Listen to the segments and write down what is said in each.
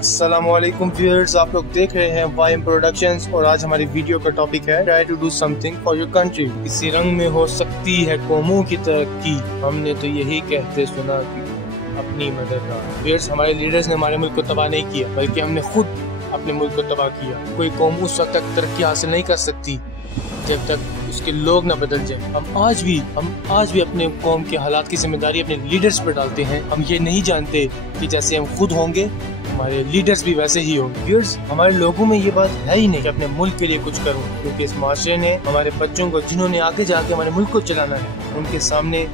अस्सलामुअलैकुम व्यूअर्स, आप लोग देख रहे हैं YM प्रोडक्शंस और आज हमारी वीडियो का टॉपिक है try to do something for your country. इसी रंग में हो सकती है कौमों की तरक्की, हमने तो यही कहते सुना कि अपनी मदद का। व्यूअर्स, हमारे लीडर्स ने हमारे मुल्क को तबाह नहीं किया, बल्कि हमने खुद अपने मुल्क को तबाह किया। कोई कौम उस वक्त तक तरक्की हासिल नहीं कर सकती जब तक उसके लोग न बदल जाए। हम आज भी अपने कौम के हालात की जिम्मेदारी अपने लीडर्स पर डालते हैं। हम ये नहीं जानते कि जैसे हम खुद होंगे हमारे लीडर्स भी वैसे ही होंगे। व्यूअर्स, हमारे लोगों में ये बात है ही नहीं कि अपने मुल्क के लिए कुछ करूं, क्योंकि इस माशरे ने हमारे बच्चों को, जिन्होंने आगे जाके हमारे मुल्क को चलाना है, उनके सामने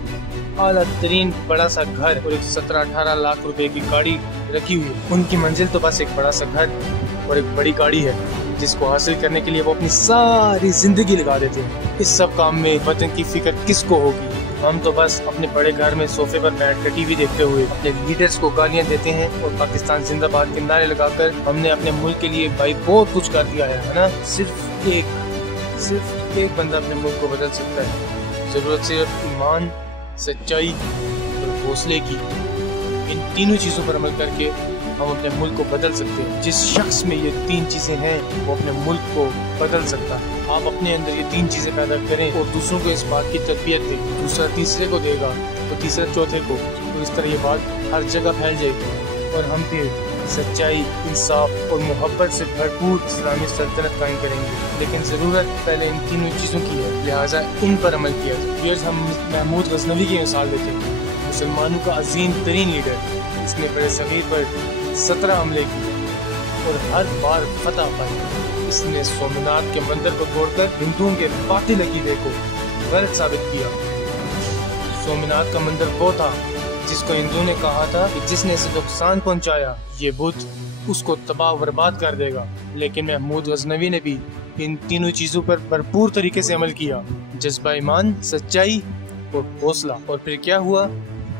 आला तरीन बड़ा सा घर और एक 17-18 लाख रुपए की गाड़ी रखी हुई है। उनकी मंजिल तो बस एक बड़ा सा घर और एक बड़ी गाड़ी है, जिसको हासिल करने के लिए वो अपनी सारी जिंदगी लगा देते हैं। इस सब काम में वतन की फिक्र किसको होगी? हम तो बस अपने बड़े घर में सोफे पर बैठकर टीवी देखते हुए अपने लीडर्स को गालियां देते हैं और पाकिस्तान जिंदाबाद के नारे लगाकर हमने अपने मुल्क के लिए भाई बहुत कुछ कर दिया है ना। सिर्फ एक बंदा अपने मुल्क को बदल सकता है। जरूरत सिर्फ ईमान, सच्चाई और हौसले की। इन तीनों चीजों पर अमल करके हम अपने मुल्क को बदल सकते हैं। जिस शख्स में ये तीन चीजें हैं वो अपने मुल्क को बदल सकता है। आप अपने अंदर ये तीन चीजें पैदा करें और दूसरों को इस बात की तरबियत दें, दूसरा तीसरे को देगा तो तीसरा चौथे को, तो इस तरह ये बात हर जगह फैल जाएगी और हम फिर सच्चाई, इंसाफ और मोहब्बत से भरपूर इस्लामी सल्तनत कायम करेंगे। लेकिन जरूरत पहले इन तीनों चीजं की है, लिहाजा इन पर अमल किया जाए। हम महमूद गजनवी की मिसाल लेते हैं, मुसलमानों का अजीम तरीन लीडर। इसने बड़े सगीर पर 17 हमले किए और हर बार फतह पाई। इसने सोमनाथ के मंदिर को तोड़कर हिंदुओं के बातिल अकीदे को गलत साबित किया। सोमनाथ का मंदिर वो था जिसको हिंदुओं ने कहा था कि जिसने इसे नुकसान पहुंचाया ये बुत उसको तबाह बर्बाद कर देगा। लेकिन महमूद गजनवी ने भी इन तीनों चीजों पर भरपूर तरीके से अमल किया, जज्बा ईमान, सच्चाई और हौसला। और फिर क्या हुआ?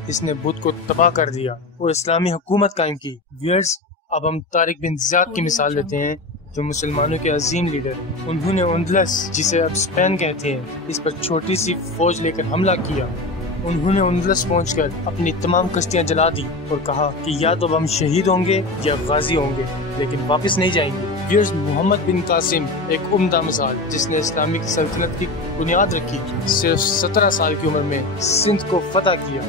इसने बुत को तबाह कर दिया और इस्लामी हुकूमत कायम की। व्यूअर्स, अब हम तारिक बिन ज़ियाद की मिसाल लेते हैं, जो मुसलमानों के अजीम लीडर। उन्होंने उंदलस, जिसे अब स्पेन कहते हैं, इस पर छोटी सी फौज लेकर हमला किया। उन्होंने उंदलस पहुंचकर अपनी तमाम कश्तियां जला दी और कहा कि या तो हम शहीद होंगे या गाजी होंगे, लेकिन वापस नहीं जाएंगे। व्यूअर्स, मोहम्मद बिन कासिम एक उम्दा मिसाल, जिसने इस्लामिक सल्तनत की बुनियाद रखी। सिर्फ 17 साल की उम्र में सिंध को फतह किया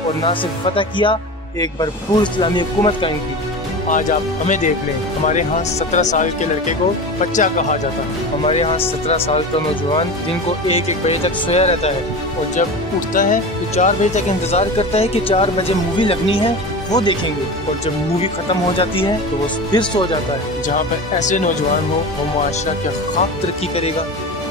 और न सिर्फ फतह किया, एक भरपूर इस्लामी हुकूमत कायम की। आज आप हमें देख लें, हमारे यहाँ 17 साल के लड़के को बच्चा कहा जाता है। हमारे यहाँ 17 साल का नौजवान जिनको 1-1 बजे तक सोया रहता है और जब उठता है तो 4 बजे तक इंतजार करता है कि 4 बजे मूवी लगनी है, वो देखेंगे, और जब मूवी खत्म हो जाती है तो वो फिर सो जाता है। जहाँ पर ऐसे नौजवान हो, वो मुआशरा क्या खाक तरक्की करेगा?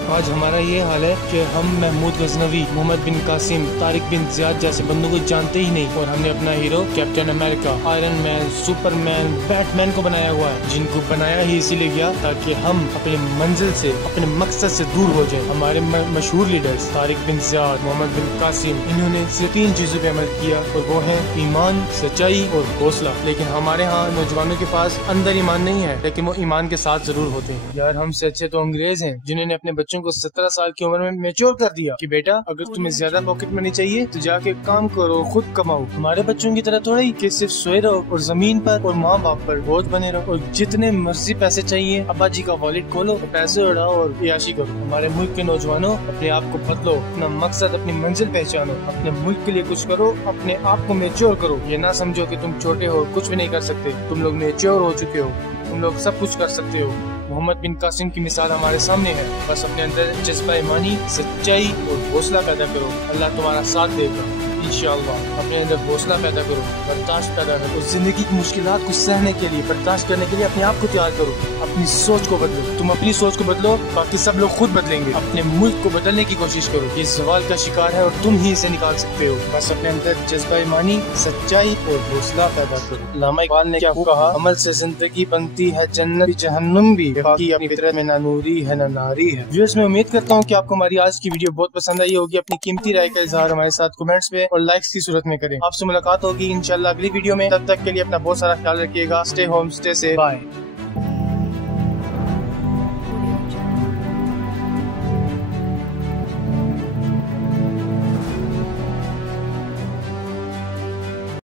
आज हमारा ये हाल है कि हम Mahmood Ghaznavi, Mohammad bin Qasim, Tariq bin Ziyad जैसे बंदों को जानते ही नहीं, और हमने अपना hero captain America, iron man, Superman, Batman को बनाया हुआ है, जिनको बनाया ही इसीलिए गया ताकि हम अपने मंजिल से, अपने मकसद से दूर हो जाएं। हमारे मशहूर leaders Tariq bin Ziyad, Muhammad bin Qasim, इन्होंने सिर्फ 3 चीजों पे अमल किया और वो है ईमान, सच्चाई और हौसला। लेकिन हमारे यहाँ नौजवानों के पास अंदर ईमान नहीं है, लेकिन वो ईमान के साथ जरूर होते हैं। यार, हमसे अच्छे तो अंग्रेज हैं, जिन्होंने अपने बच्चों को 17 साल की उम्र में मैच्योर कर दिया कि बेटा, अगर तुम्हें ज्यादा पॉकेट मनी चाहिए तो जाके काम करो, खुद कमाओ। हमारे बच्चों की तरह थोड़ा ही कि सिर्फ सोए रहो और जमीन पर और माँ बाप पर बोझ बने रहो, और जितने मर्जी पैसे चाहिए अब्बा जी का वॉलेट खोलो, पैसे उड़ाओ और याशी करो। हमारे मुल्क के नौजवानों, अपने आप को बदलो, अपना मकसद, अपनी मंजिल पहचानो, अपने मुल्क के लिए कुछ करो, अपने आप को मैच्योर करो। ये ना समझो कि तुम छोटे हो, कुछ भी नहीं कर सकते। तुम लोग मैच्योर हो चुके हो, तुम लोग सब कुछ कर सकते हो। मोहम्मद बिन कासिम की मिसाल हमारे सामने है। बस अपने अंदर जज्बा ईमानी, सच्चाई और हौसला पैदा करो, अल्लाह तुम्हारा साथ देगा इंशाअल्लाह। अपने अंदर हौसला पैदा करो, बर्दाश्त पैदा करो, जिंदगी की मुश्किलात को सहने के लिए, बर्दाश्त करने के लिए अपने आप को तैयार करो। अपनी सोच को बदलो, तुम अपनी सोच को बदलो, बाकी सब लोग खुद बदलेंगे। अपने मुल्क को बदलने की कोशिश करो, ये सवाल का शिकार है और तुम ही इसे निकाल सकते हो। बस अपने अंदर जज्बा ईमानी, सच्चाई और हौसला पैदा करो। अल्लामा इकबाल ने क्या कहा? अमल से जिंदगी बनती है जन्नत भी, जहन्नुम भी, बाकी अपनी फितरत में ना नूरी है ना नारी है। व्यूअर्स, मैं उम्मीद करता हूँ कि आपको हमारी आज की वीडियो बहुत पसंद आई होगी। अपनी कीमती राय का इजहार हमारे साथ कमेंट्स में और लाइक्स की सूरत में करें। आपसे मुलाकात होगी इंशाल्लाह अगली वीडियो में। तब तक के लिए अपना बहुत सारा ख्याल रखिएगा। Stay home, stay safe, bye.